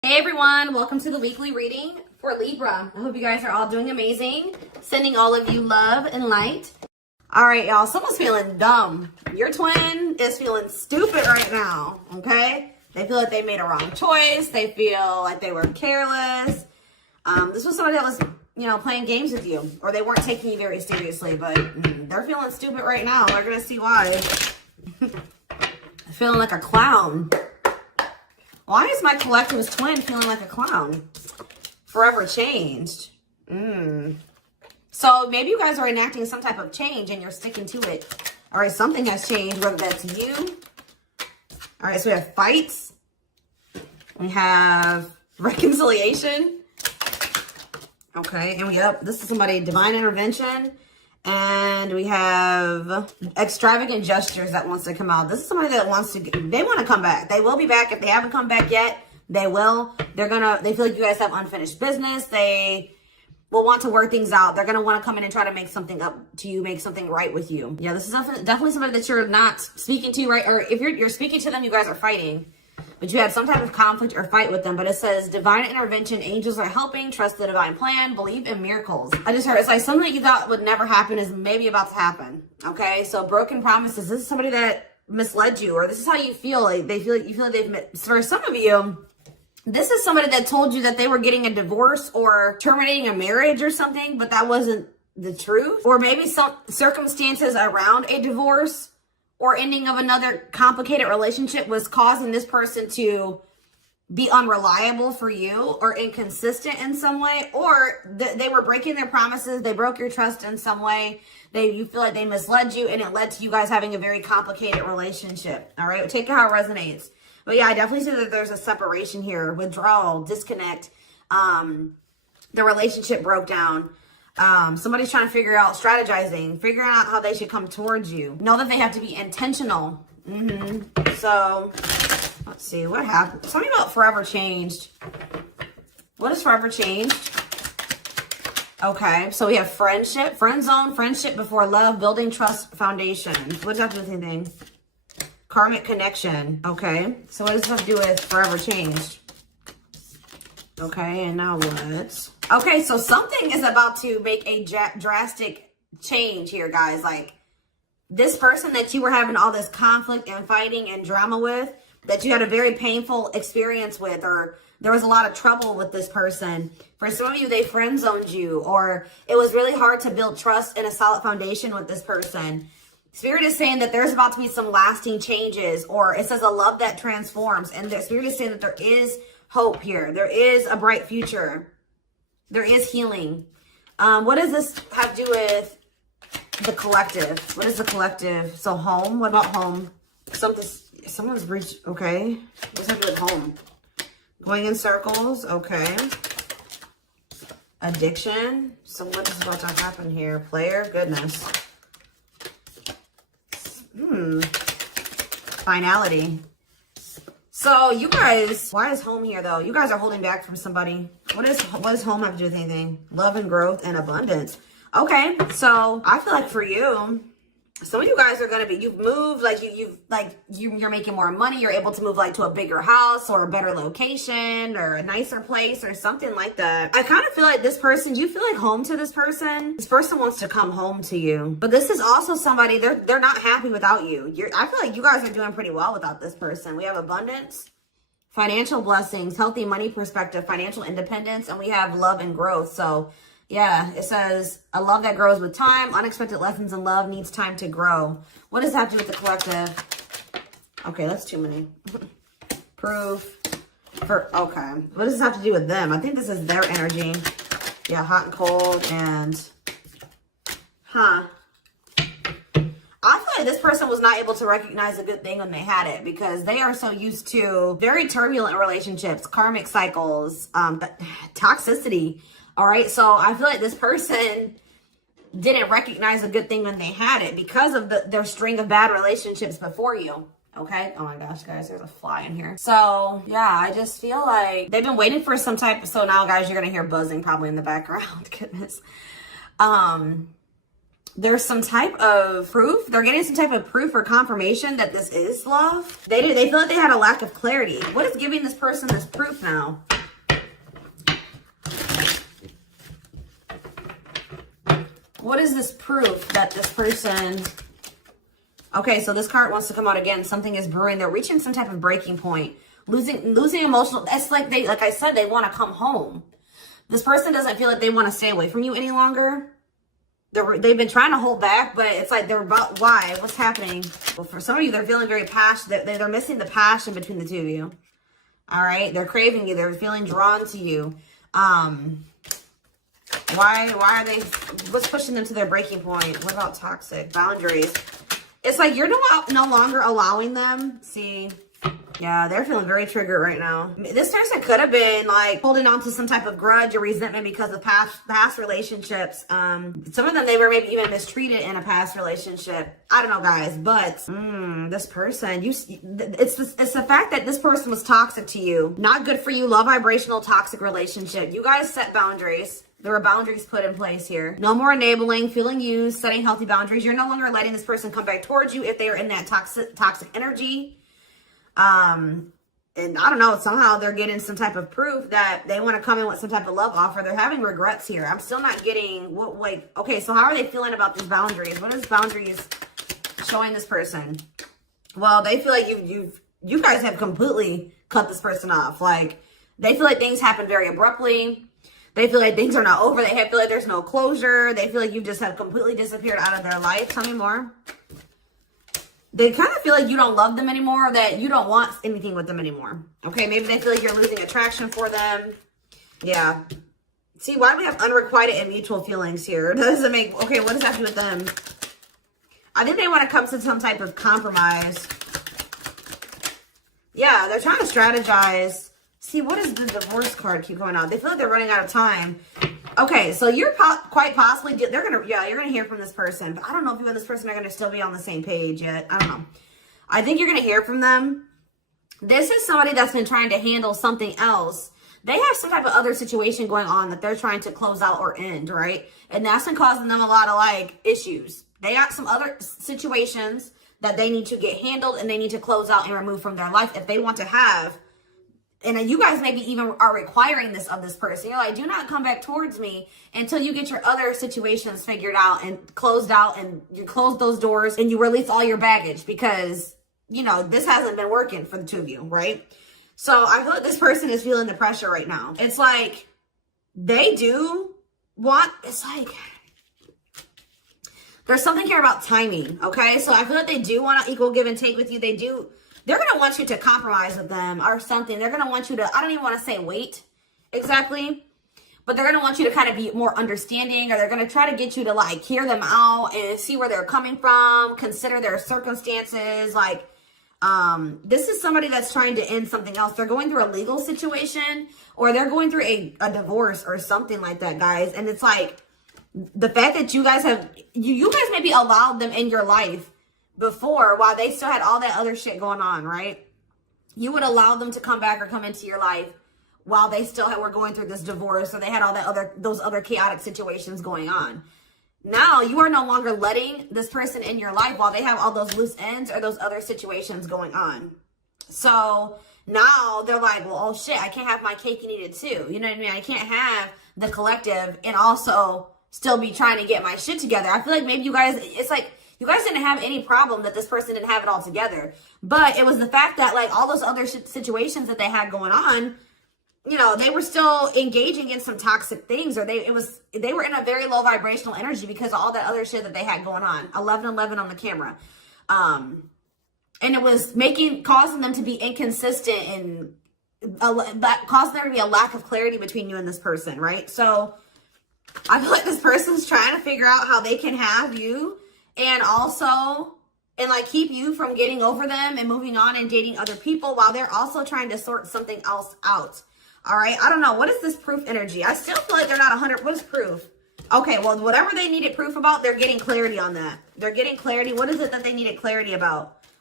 Hey everyone, welcome to the weekly reading for Libra. I hope you guys are all doing amazing. Sending all of you love and light. All right, y'all, someone's feeling dumb. Your twin is feeling stupid right now, okay? They feel like they made a wrong choice. They feel like they were careless. This was somebody that was, playing games with you, or they weren't taking you very seriously, but they're feeling stupid right now. We're going to see why. Feeling like a clown. Why is my collective's twin feeling like a clown? Forever changed. So maybe you guys are enacting some type of change and you're sticking to it. All right, something has changed, whether that's you. All right, so we have fights. We have reconciliation. Okay, and this is somebody, divine intervention. And we have extravagant gestures that wants to come out. This is somebody that they want to come back. They will be back. If they haven't come back yet, they will. They feel like you guys have unfinished business. They will want to work things out. They're going to want to come in and try to make something up to you, make something right with you. Yeah, this is definitely somebody that you're not speaking to, right? Or if you're speaking to them, you guys are fighting. But you had some type of conflict or fight with them. But it says divine intervention, angels are helping, trust the divine plan, believe in miracles. I just heard it's like something that you thought would never happen is maybe about to happen. Okay, so broken promises. This is somebody that misled you, or this is how you feel. Like you feel like they've. For some of you, this is somebody that told you that they were getting a divorce or terminating a marriage or something, but that wasn't the truth. Or maybe some circumstances around a divorce or ending of another complicated relationship was causing this person to be unreliable for you or inconsistent in some way, or they were breaking their promises. They broke your trust in some way. You feel like they misled you, and it led to you guys having a very complicated relationship. All right, take it how it resonates. But yeah, I definitely see that there's a separation here, withdrawal, disconnect. The relationship broke down. Somebody's trying to figure out, strategizing, figuring out how they should come towards you. Know that they have to be intentional. So, let's see, what happened? Tell me about forever changed. What is forever changed? Okay, so we have friendship, friend zone, friendship before love, building trust foundation. What does that have to do with anything? Karmic connection. Okay, so what does this have to do with forever changed? Okay, and now what? Okay, so something is about to make a drastic change here, guys. Like, this person that you were having all this conflict and fighting and drama with, that you had a very painful experience with, or there was a lot of trouble with this person. For some of you, they friend zoned you, or it was really hard to build trust and a solid foundation with this person. Spirit is saying that there's about to be some lasting changes, or it says a love that transforms. And the Spirit is saying that there is hope here. There is a bright future. There is healing. What does this have to do with the collective? What is the collective? So home, what about home? Someone's reached, okay. What's that do with home? Going in circles, okay. Addiction. So what is about to happen here? Player, goodness. Finality. So you guys, why is home here though? You guys are holding back from somebody. What does home have to do with anything? Love and growth and abundance. Okay, so I feel like for you, some of you guys are gonna be, you've moved, like you're making more money. You're able to move like to a bigger house or a better location or a nicer place or something like that. I kind of feel like this person, do you feel like home to this person? This person wants to come home to you, but this is also somebody, they're not happy without you. I feel like you guys are doing pretty well without this person. We have abundance, financial blessings, healthy money perspective, financial independence, and we have love and growth. So yeah, it says a love that grows with time. Unexpected lessons in love needs time to grow. What does that have to do with the collective? Okay, that's too many. Proof. Okay. What does this have to do with them? I think this is their energy. Yeah, hot and cold and... I feel like this person was not able to recognize a good thing when they had it, because they are so used to very turbulent relationships, karmic cycles, toxicity. All right, so I feel like this person didn't recognize a good thing when they had it because of their string of bad relationships before you. Okay. Oh my gosh, guys, there's a fly in here. So yeah, I just feel like they've been waiting for some type. So now, guys, you're gonna hear buzzing probably in the background. Goodness. there's some type of proof. They're getting some type of proof or confirmation that this is love. They feel like they had a lack of clarity. What is giving this person this proof now? What is this proof that this person... Okay, so this card wants to come out again. Something is brewing. They're reaching some type of breaking point. Losing emotional... That's like like I said, they want to come home. This person doesn't feel like they want to stay away from you any longer. They've been trying to hold back, but it's like they're about... Why? What's happening? Well, for some of you, they're feeling very passionate. They're missing the passion between the two of you. All right? They're craving you. They're feeling drawn to you. Why are they... What's pushing them to their breaking point? What about toxic? Boundaries. It's like you're no longer allowing them. See... Yeah, they're feeling very triggered right now. This person could have been like holding on to some type of grudge or resentment because of past relationships. Some of them, they were maybe even mistreated in a past relationship. I don't know, guys, but this person, it's the fact that this person was toxic to you. Not good for you. Low vibrational toxic relationship. You guys set boundaries. There were boundaries put in place here. No more enabling, feeling used, setting healthy boundaries. You're no longer letting this person come back towards you if they are in that toxic energy. And I don't know, somehow they're getting some type of proof that they want to come in with some type of love offer. They're having regrets here. I'm still not getting what, like, okay, so how are they feeling about these boundaries? What is boundaries showing this person? Well, they feel like you guys have completely cut this person off. Like, they feel like things happen very abruptly. They feel like things are not over. They feel like there's no closure. They feel like you just have completely disappeared out of their life. Tell me more. They kind of feel like you don't love them anymore, or that you don't want anything with them anymore. Okay, maybe they feel like you're losing attraction for them. Yeah. See, why do we have unrequited and mutual feelings here? Doesn't make... Okay, what does that do with them? I think they want to come to some type of compromise. Yeah, they're trying to strategize. See, what does the divorce card keep going on? They feel like they're running out of time. Okay, so you're quite possibly, you're gonna hear from this person, but I don't know if you and this person are gonna still be on the same page yet. I don't know. I think you're gonna hear from them. This is somebody that's been trying to handle something else. They have some type of other situation going on that they're trying to close out or end, right? And that's been causing them a lot of like issues. They got some other situations that they need to get handled and they need to close out and remove from their life if they want to have. And you guys maybe even are requiring this of this person. You're like, do not come back towards me until you get your other situations figured out and closed out, and you close those doors and you release all your baggage, because, you know, this hasn't been working for the two of you, right? So I feel like this person is feeling the pressure right now. It's like they do want, it's like, there's something here about timing, okay? So I feel like they do want to equal give and take with you. They're going to want you to compromise with them or something. They're going to want you to, I don't even want to say wait exactly, but they're going to want you to kind of be more understanding, or they're going to try to get you to like hear them out and see where they're coming from, consider their circumstances. Like, this is somebody that's trying to end something else. They're going through a legal situation, or they're going through a divorce or something like that, guys. And it's like the fact that you guys have, you guys maybe allowed them in your life before, while they still had all that other shit going on, right? You would allow them to come back or come into your life while they still were going through this divorce, or they had all that those other chaotic situations going on. Now you are no longer letting this person in your life while they have all those loose ends or those other situations going on. So now they're like, well, oh shit, I can't have my cake and eat it too. You know what I mean? I can't have the collective and also still be trying to get my shit together. I feel like maybe you guys, it's like, you guys didn't have any problem that this person didn't have it all together. But it was the fact that like all those other situations that they had going on, you know, they were still engaging in some toxic things, or they were in a very low vibrational energy because of all that other shit that they had going on. 1111 on the camera. And it was causing them to be inconsistent and causing there to be a lack of clarity between you and this person, right? So I feel like this person's trying to figure out how they can have you and also, and like keep you from getting over them and moving on and dating other people, while they're also trying to sort something else out. All right. I don't know. What is this proof energy? I still feel like they're not 100. What is proof? Okay. Well, whatever they needed proof about, they're getting clarity on that. They're getting clarity. What is it that they needed clarity about?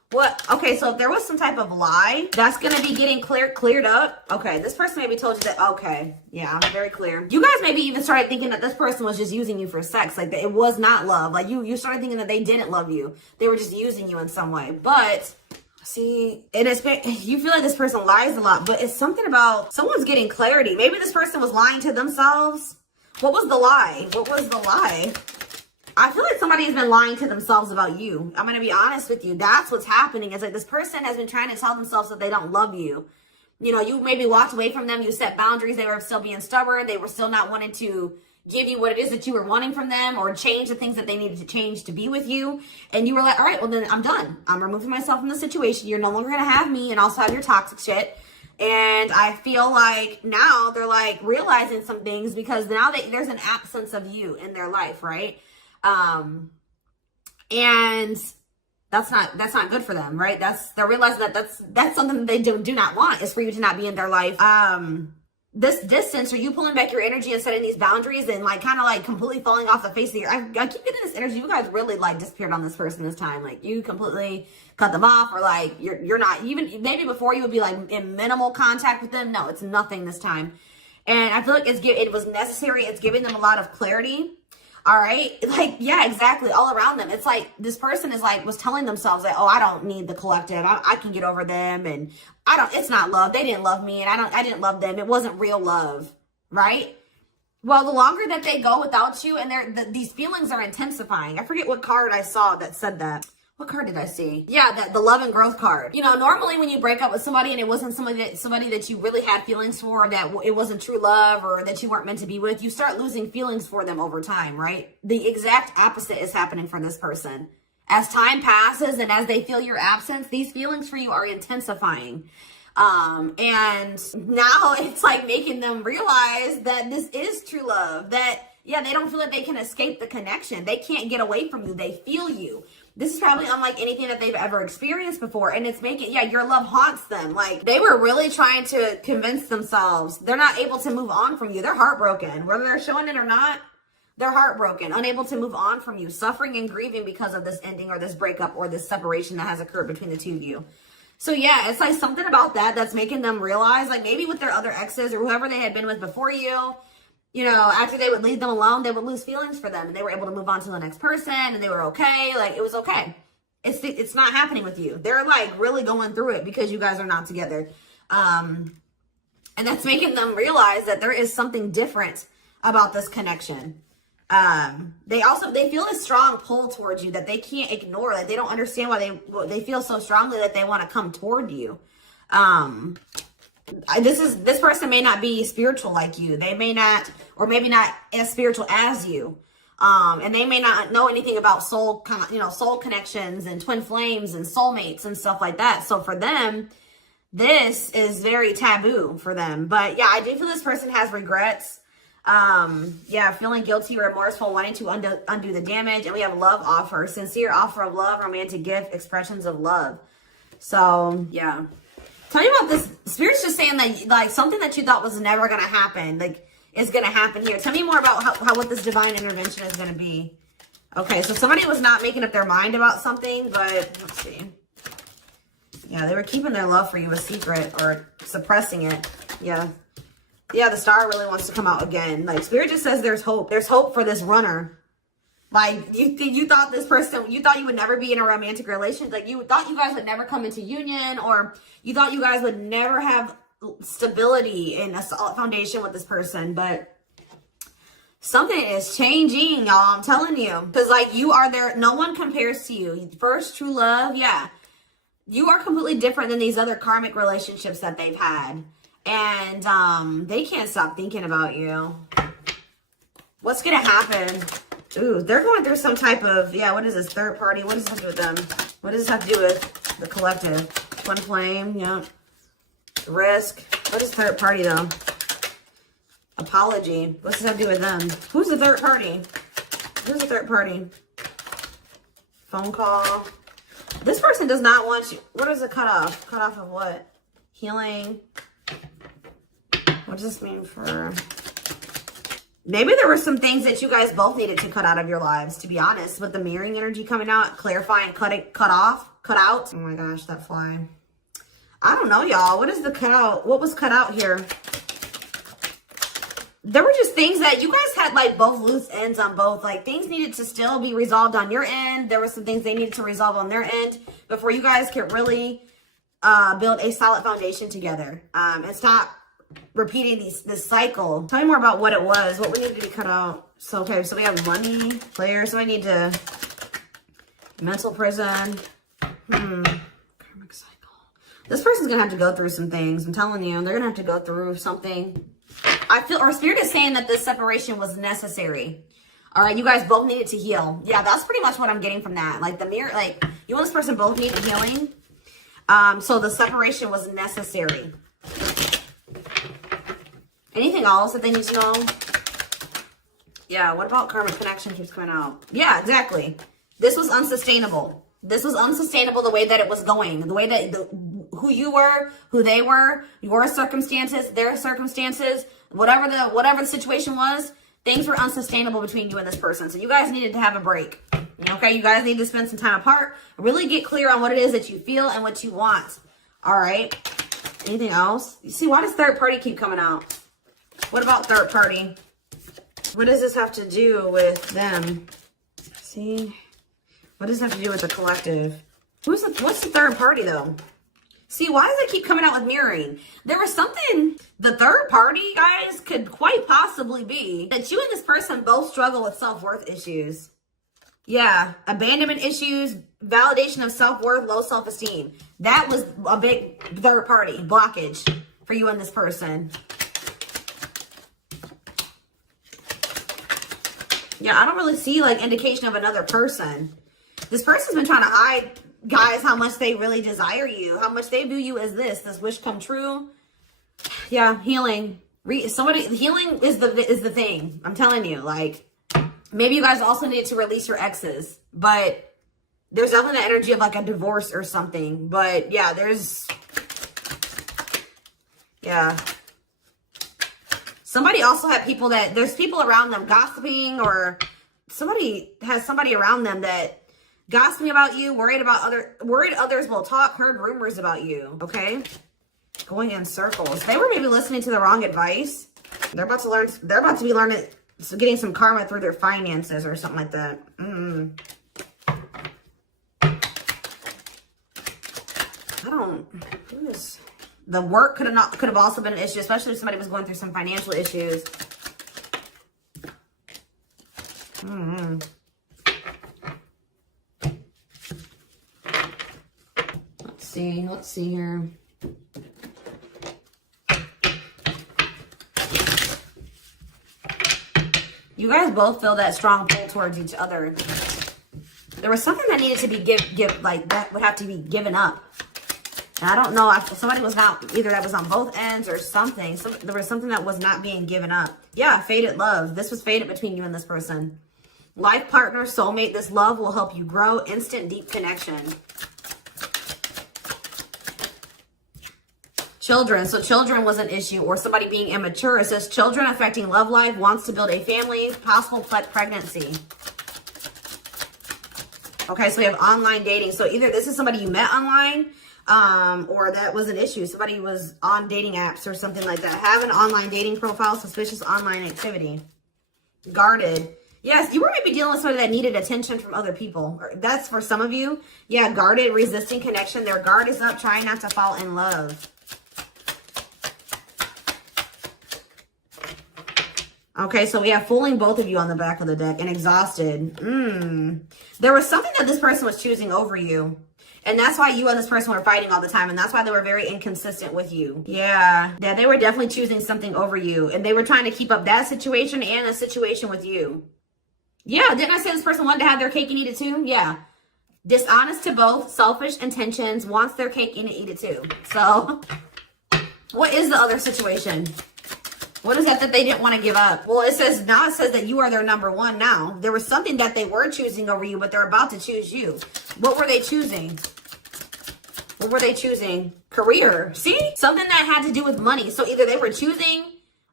What? Okay, so if there was some type of lie, that's going to be getting cleared up. Okay, this person maybe told you that. Okay, yeah, I'm very clear. You guys maybe even started thinking that this person was just using you for sex. Like, it was not love. Like, you started thinking that they didn't love you. They were just using you in some way. But, see, you feel like this person lies a lot, but it's something about someone's getting clarity. Maybe this person was lying to themselves. What was the lie? What was the lie? I feel like somebody has been lying to themselves about you. I'm going to be honest with you. That's what's happening. It's like this person has been trying to tell themselves that they don't love you. You know, you maybe walked away from them. You set boundaries. They were still being stubborn. They were still not wanting to give you what it is that you were wanting from them or change the things that they needed to change to be with you. And you were like, all right, well, then I'm done. I'm removing myself from the situation. You're no longer going to have me and also have your toxic shit. And I feel like now they're like realizing some things because now there's an absence of you in their life, right? And that's not good for them, right? They're realizing that that's something that they do not want, is for you to not be in their life. This distance, or you pulling back your energy and setting these boundaries and like kind of like completely falling off the face of the earth. I keep getting this energy. You guys really like disappeared on this person this time. Like you completely cut them off, or like you're not even, maybe before you would be like in minimal contact with them. No, it's nothing this time. And I feel like it was necessary. It's giving them a lot of clarity. All right. Like, yeah, exactly. All around them. It's like this person was telling themselves that, oh, I don't need the collective. I can get over them. And it's not love. They didn't love me. And I didn't love them. It wasn't real love. Right. Well, the longer that they go without you and these feelings are intensifying. I forget what card I saw that said that. What card did I see? Yeah, the love and growth card. You know, normally when you break up with somebody and it wasn't somebody that you really had feelings for, that it wasn't true love or that you weren't meant to be with, you start losing feelings for them over time, right? The exact opposite is happening for this person. As time passes and as they feel your absence, these feelings for you are intensifying. And now it's like making them realize that this is true love, that, yeah, they don't feel like they can escape the connection. They can't get away from you. They feel you. This is probably unlike anything that they've ever experienced before. And it's making, yeah, your love haunts them. Like they were really trying to convince themselves they're not able to move on from you. They're heartbroken, whether they're showing it or not. They're heartbroken, unable to move on from you, suffering and grieving because of this ending or this breakup or this separation that has occurred between the two of you. So yeah, it's like something about that's making them realize, like maybe with their other exes or whoever they had been with before you know, after they would leave them alone, they would lose feelings for them and they were able to move on to the next person and they were okay. Like it was okay. It's not happening with you. They're like really going through it because you guys are not together. And that's making them realize that there is something different about this connection. They feel a strong pull towards you that they can't ignore. Like they don't understand why they feel so strongly that they want to come toward you. This person may not be spiritual like you. They may not, or maybe not as spiritual as you. And they may not know anything about soul connections and twin flames and soulmates and stuff like that. So for them, this is very taboo for them. But yeah, I do feel this person has regrets. Yeah, feeling guilty or remorseful, wanting to undo the damage. And we have love offer, sincere offer of love, romantic gift, expressions of love. So yeah. Tell me about this. Spirit's just saying that like something that you thought was never going to happen, like is going to happen here. Tell me more about how what this divine intervention is going to be. Okay, so somebody was not making up their mind about something, but let's see. Yeah, they were keeping their love for you a secret or suppressing it. Yeah. Yeah, the star really wants to come out again. Like Spirit just says there's hope. There's hope for this runner. Like you thought this person, you thought you would never be in a romantic relationship. Like you thought you guys would never come into union, or you thought you guys would never have stability and a solid foundation with this person. But something is changing, y'all. I'm telling you. Because like you are there. No one compares to you. First true love. Yeah. You are completely different than these other karmic relationships that they've had. And they can't stop thinking about you. What's going to happen? Ooh, they're going through some type of, yeah, what is this? Third party? What does this have to do with them? What does this have to do with the collective? Twin flame, yeah. Risk. What is third party, though? Apology. What's this have to do with them? Who's the third party? Who's the third party? Phone call. This person does not want you. What is a cutoff? Cutoff of what? Healing. What does this mean for... Maybe there were some things that you guys both needed to cut out of your lives, to be honest, with the mirroring energy coming out, clarifying, cut cut out. Oh my gosh, that fly. I don't know, y'all. What is the cut out? What was cut out here? There were just things that you guys had, like, both loose ends on both. Like, things needed to still be resolved on your end. There were some things they needed to resolve on their end before you guys could really build a solid foundation together. And stop repeating this cycle. Tell me more about what it was. What we needed to be cut out. So, okay, so we have money, players. So I need to... mental prison. Karmic cycle. This person's going to have to go through some things. I'm telling you. They're going to have to go through something. I feel, or Spirit is saying that this separation was necessary. All right, you guys both needed to heal. Yeah, that's pretty much what I'm getting from that. Like, the mirror, like, you and this person both needed healing. So the separation was necessary. Anything else that they need to know? Yeah, what about karmic connection keeps coming out? Yeah, exactly. This was unsustainable. This was unsustainable the way that it was going. The way that, who you were, who they were, your circumstances, their circumstances, whatever the situation was, things were unsustainable between you and this person. So you guys needed to have a break. Okay, you guys need to spend some time apart. Really get clear on what it is that you feel and what you want. All right. Anything else? You see, why does third party keep coming out? What about third party? What does this have to do with them? See? What does it have to do with the collective? What's the third party, though? See, why does it keep coming out with mirroring? There was something, the third party, guys, could quite possibly be that you and this person both struggle with self-worth issues. Yeah, abandonment issues, validation of self-worth, low self-esteem. That was a big third party blockage for you and this person. Yeah, I don't really see, like, indication of another person. This person's been trying to hide, guys, how much they really desire you, how much they view you as this wish come true. Yeah, healing. Healing is the thing. I'm telling you, like, maybe you guys also need to release your exes, but there's definitely the energy of like a divorce or something. But yeah, somebody also had people that, there's people around them gossiping, or somebody has somebody around them that gossiping about you, worried others will talk, heard rumors about you, okay? Going in circles. They were maybe listening to the wrong advice. They're about to be learning, getting some karma through their finances or something like that. The work could have also been an issue, especially if somebody was going through some financial issues. Let's see here. You guys both feel that strong pull towards each other. There was something that needed to be that would have to be given up. And I don't know if somebody was not, either that was on both ends or something. There was something that was not being given up. Yeah, fated love. This was fated between you and this person. Life partner, soulmate, this love will help you grow. Instant deep connection. Children. So children was an issue, or somebody being immature. It says children affecting love life, wants to build a family, possible pregnancy. Okay, so we have online dating. So either this is somebody you met online, or that was an issue. Somebody was on dating apps or something like that. Have an online dating profile, suspicious online activity. Guarded. Yes, you were maybe dealing with somebody that needed attention from other people. That's for some of you. Yeah, guarded, resisting connection. Their guard is up, trying not to fall in love. Okay, so we have fooling both of you on the back of the deck and exhausted. There was something that this person was choosing over you. And that's why you and this person were fighting all the time. And that's why they were very inconsistent with you. Yeah, they were definitely choosing something over you. And they were trying to keep up that situation and a situation with you. Yeah, didn't I say this person wanted to have their cake and eat it too? Yeah. Dishonest to both, selfish intentions, wants their cake and eat it too. So, what is the other situation? What is that they didn't want to give up? Well, it says that you are their number one now. There was something that they were choosing over you, but they're about to choose you. What were they choosing? What were they choosing? Career. See? Something that had to do with money. So either they were choosing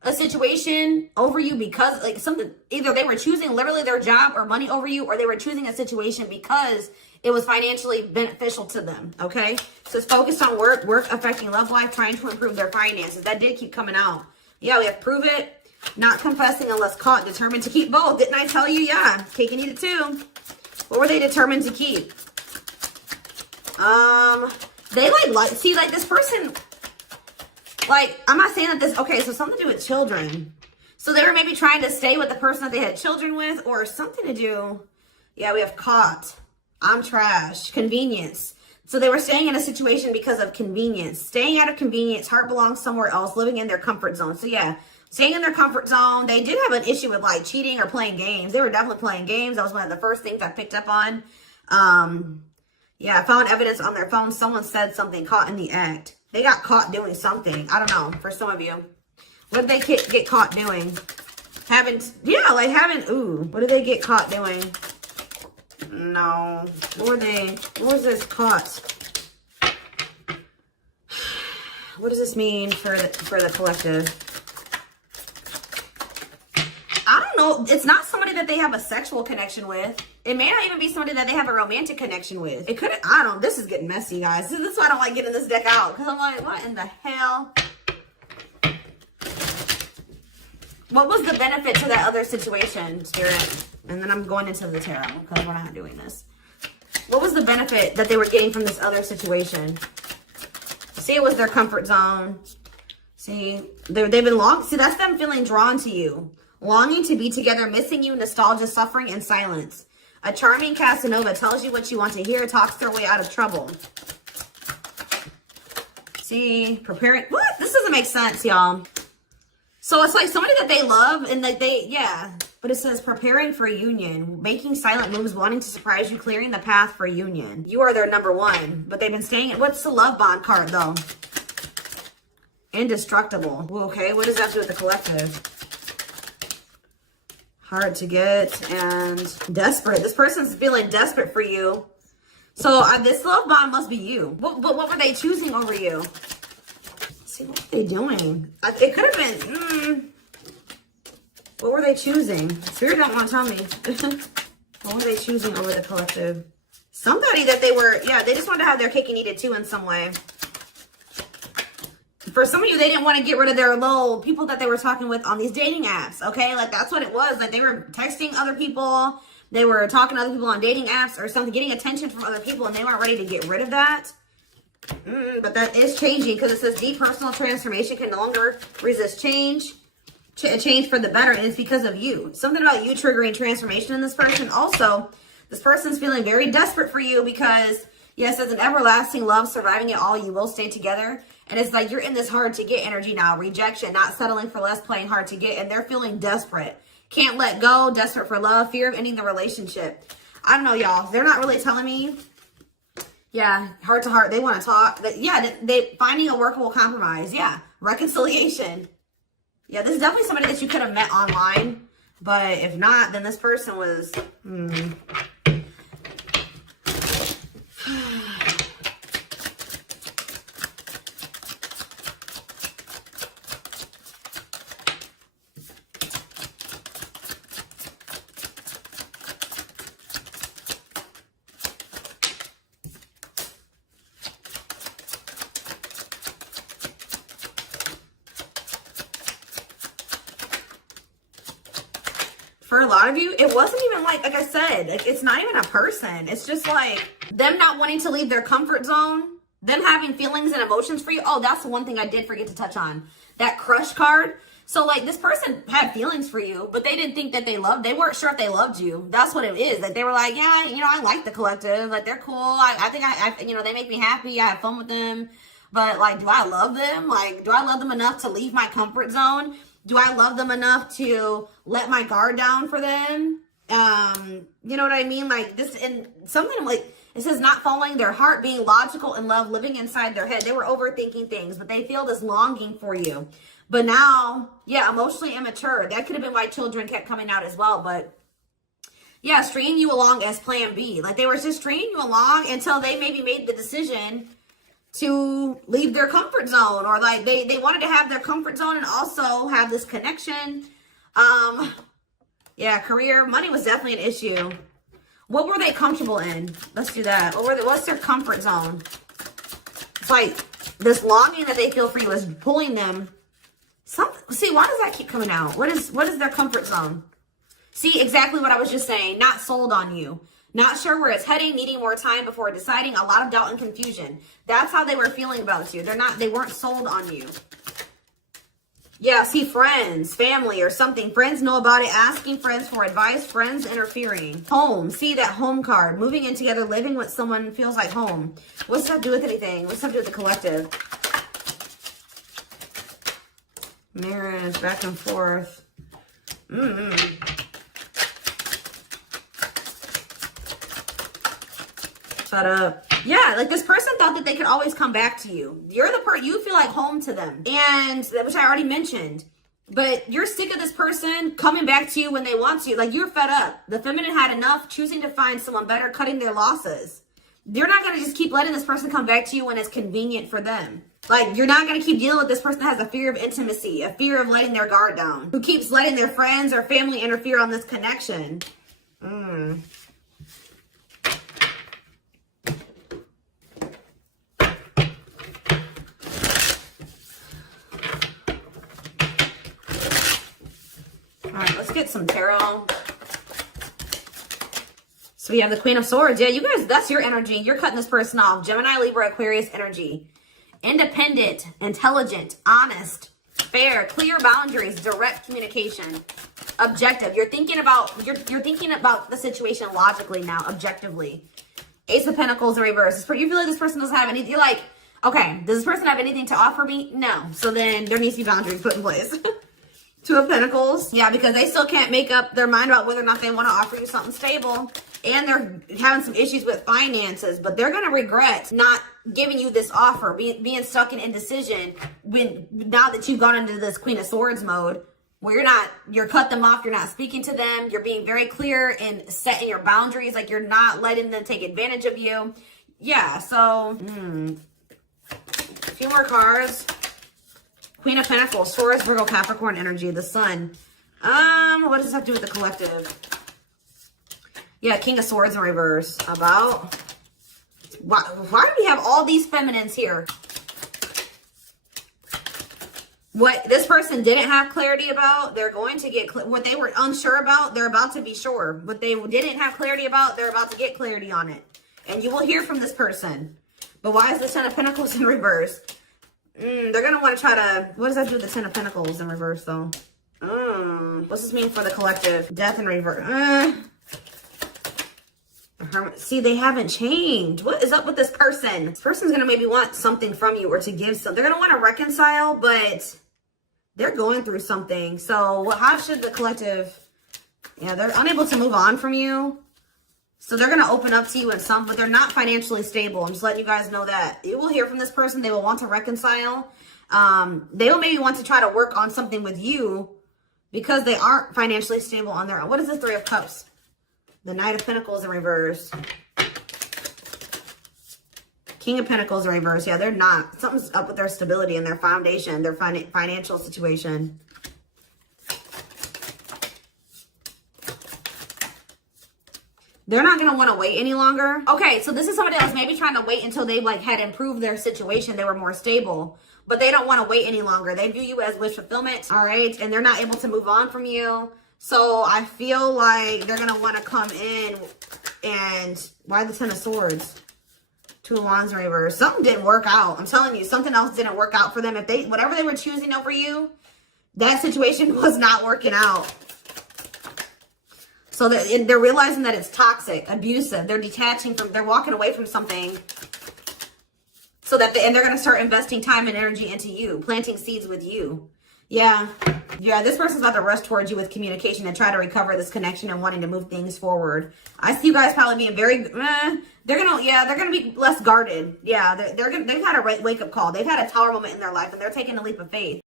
a situation over you because like something, either they were choosing literally their job or money over you, or they were choosing a situation because it was financially beneficial to them. Okay. So it's focused on work affecting love life, trying to improve their finances. That did keep coming out. Yeah, we have prove it, not confessing unless caught, determined to keep both. Didn't I tell you? Yeah, cake and eat it too. What were they determined to keep? They like see, like this person, like, I'm not saying that this, okay, so something to do with children. So they were maybe trying to stay with the person that they had children with, or something to do, yeah, we have caught, I'm trash, convenience. So they were staying in a situation because of convenience. Staying out of convenience, heart belongs somewhere else, living in their comfort zone. So yeah, staying in their comfort zone. They did have an issue with like cheating or playing games. They were definitely playing games. That was one of the first things I picked up on. Yeah, I found evidence on their phone. Someone said something, caught in the act. They got caught doing something. I don't know, for some of you. What did they get caught doing? Ooh, what did they get caught doing? No. What was this caught? What does this mean for the collective? I don't know. It's not somebody that they have a sexual connection with. It may not even be somebody that they have a romantic connection with. It could, I don't know. This is getting messy, guys. This is why I don't like getting this deck out. Because I'm like, what in the hell? What was the benefit to that other situation, Spirit? And then I'm going into the tarot because we're not doing this. What was the benefit that they were getting from this other situation? See, it was their comfort zone. See, they've been see, that's them feeling drawn to you. Longing to be together, missing you, nostalgia, suffering, and silence. A charming Casanova tells you what you want to hear, talks their way out of trouble. See, preparing. What? This doesn't make sense, y'all. So it's like somebody that they love and that yeah. But it says preparing for union, making silent moves, wanting to surprise you, clearing the path for union. You are their number one, but they've been staying. What's the love bond card though? Indestructible. Well, okay, what does that have to do with the collective? Hard to get and desperate. This person's feeling desperate for you. So this love bond must be you. But what were they choosing over you? Let's see, what were they doing? It could have been, what were they choosing? Spirit don't want to tell me. What were they choosing over the collective? Somebody that they were, yeah, they just wanted to have their cake and eat it too in some way. For some of you, they didn't want to get rid of their little people that they were talking with on these dating apps, okay? Like, that's what it was. Like, they were texting other people. They were talking to other people on dating apps or something, getting attention from other people, and they weren't ready to get rid of that. But that is changing because it says deep personal transformation can no longer resist change. Change for the better, and it's because of you. Something about you triggering transformation in this person. Also, this person's feeling very desperate for you because, yes, as an everlasting love, surviving it all, you will stay together. And it's like you're in this hard to get energy now. Rejection, not settling for less, playing hard to get. And they're feeling desperate. Can't let go, desperate for love, fear of ending the relationship. I don't know, y'all. They're not really telling me. Yeah, heart to heart. They want to talk. Yeah, they finding a workable compromise. Yeah, reconciliation. Yeah, this is definitely somebody that you could have met online. But if not, then this person was... For a lot of you, it wasn't even like I said, like it's not even a person. It's just like them not wanting to leave their comfort zone, them having feelings and emotions for you. Oh, that's the one thing I did forget to touch on. That crush card. So like this person had feelings for you, but they didn't think that they weren't sure if they loved you. That's what it is. Like they were like, yeah, I like the collective. Like they're cool. I think they make me happy. I have fun with them. But like, do I love them? Like, do I love them enough to leave my comfort zone? Do I love them enough to let my guard down for them? You know what I mean? Like this, and something like it says not following their heart, being logical in love, living inside their head. They were overthinking things, but they feel this longing for you. But now, yeah, emotionally immature. That could have been why children kept coming out as well. But yeah, stringing you along as plan B. Like they were just stringing you along until they maybe made the decision to leave their comfort zone, or like they wanted to have their comfort zone and also have this connection. Yeah, career, money was definitely an issue. What were they comfortable in? Let's do that. What's their comfort zone? It's like this longing that they feel for you is pulling them. See, why does that keep coming out? What is their comfort zone? See, exactly what I was just saying. Not sold on you. Not sure where it's heading, needing more time before deciding, a lot of doubt and confusion. That's how they were feeling about you. They weren't sold on you. Yeah, see, friends, family or something. Friends know about it, asking friends for advice, friends interfering. Home, see that home card. Moving in together, living with someone feels like home. What's that have to do with anything? What's that have to do with the collective? Marriage, back and forth. Shut up. Yeah, like this person thought that they could always come back to you. You're the person, you feel like home to them. And, which I already mentioned. But you're sick of this person coming back to you when they want to. Like, you're fed up. The feminine had enough, choosing to find someone better, cutting their losses. You're not going to just keep letting this person come back to you when it's convenient for them. Like, you're not going to keep dealing with this person that has a fear of intimacy, a fear of letting their guard down, who keeps letting their friends or family interfere on this connection. All right, let's get some tarot. So we have the Queen of Swords. Yeah, you guys, that's your energy. You're cutting this person off. Gemini, Libra, Aquarius energy. Independent, intelligent, honest, fair, clear boundaries, direct communication, objective. You're thinking about the situation logically now, objectively. Ace of Pentacles in reverse. You feel like this person doesn't have anything. You're like, okay, does this person have anything to offer me? No. So then there needs to be boundaries put in place. Two of Pentacles. Yeah, because they still can't make up their mind about whether or not they want to offer you something stable. And they're having some issues with finances, but they're going to regret not giving you this offer, being stuck in indecision now that you've gone into this Queen of Swords mode, where you're cut them off, you're not speaking to them, you're being very clear in setting your boundaries, like you're not letting them take advantage of you. Yeah, so, a few more cards. Queen of Pentacles, Taurus, Virgo, Capricorn energy, the Sun. What does this have to do with the collective? Yeah, King of Swords in reverse. About why do we have all these feminines here? What this person didn't have clarity about, they're going to get what they were unsure about, they're about to be sure. What they didn't have clarity about, they're about to get clarity on it. And you will hear from this person. But why is the Ten of Pentacles in reverse? They're going to want to try to... What does that do with the Ten of Pentacles in reverse, though? What's this mean for the collective? Death in reverse. See, they haven't changed. What is up with this person? This person's going to maybe want something from you or to give something. They're going to want to reconcile, but they're going through something. So how should the collective... Yeah, they're unable to move on from you. So they're going to open up to you in some, but they're not financially stable. I'm just letting you guys know that. You will hear from this person. They will want to reconcile. They will maybe want to try to work on something with you because they aren't financially stable on their own. What is the Three of Cups? The Knight of Pentacles in reverse. King of Pentacles in reverse. Yeah, they're not. Something's up with their stability and their foundation, their financial situation. They're not going to want to wait any longer. Okay, so this is somebody else maybe trying to wait until they had improved their situation. They were more stable. But they don't want to wait any longer. They view you as wish fulfillment. All right, and they're not able to move on from you. So I feel like they're going to want to come in and... Why the Ten of Swords? Two of Wands in reverse. Something didn't work out. I'm telling you, something else didn't work out for them. Whatever they were choosing over you, that situation was not working out. So they're realizing that it's toxic, abusive. They're detaching from... They're walking away from something. So that... And they're going to start investing time and energy into you. Planting seeds with you. Yeah. Yeah, this person's about to rush towards you with communication and try to recover this connection and wanting to move things forward. I see you guys probably being very, they're gonna be less guarded. Yeah, they've had a wake-up call. They've had a tower moment in their life and they're taking a leap of faith.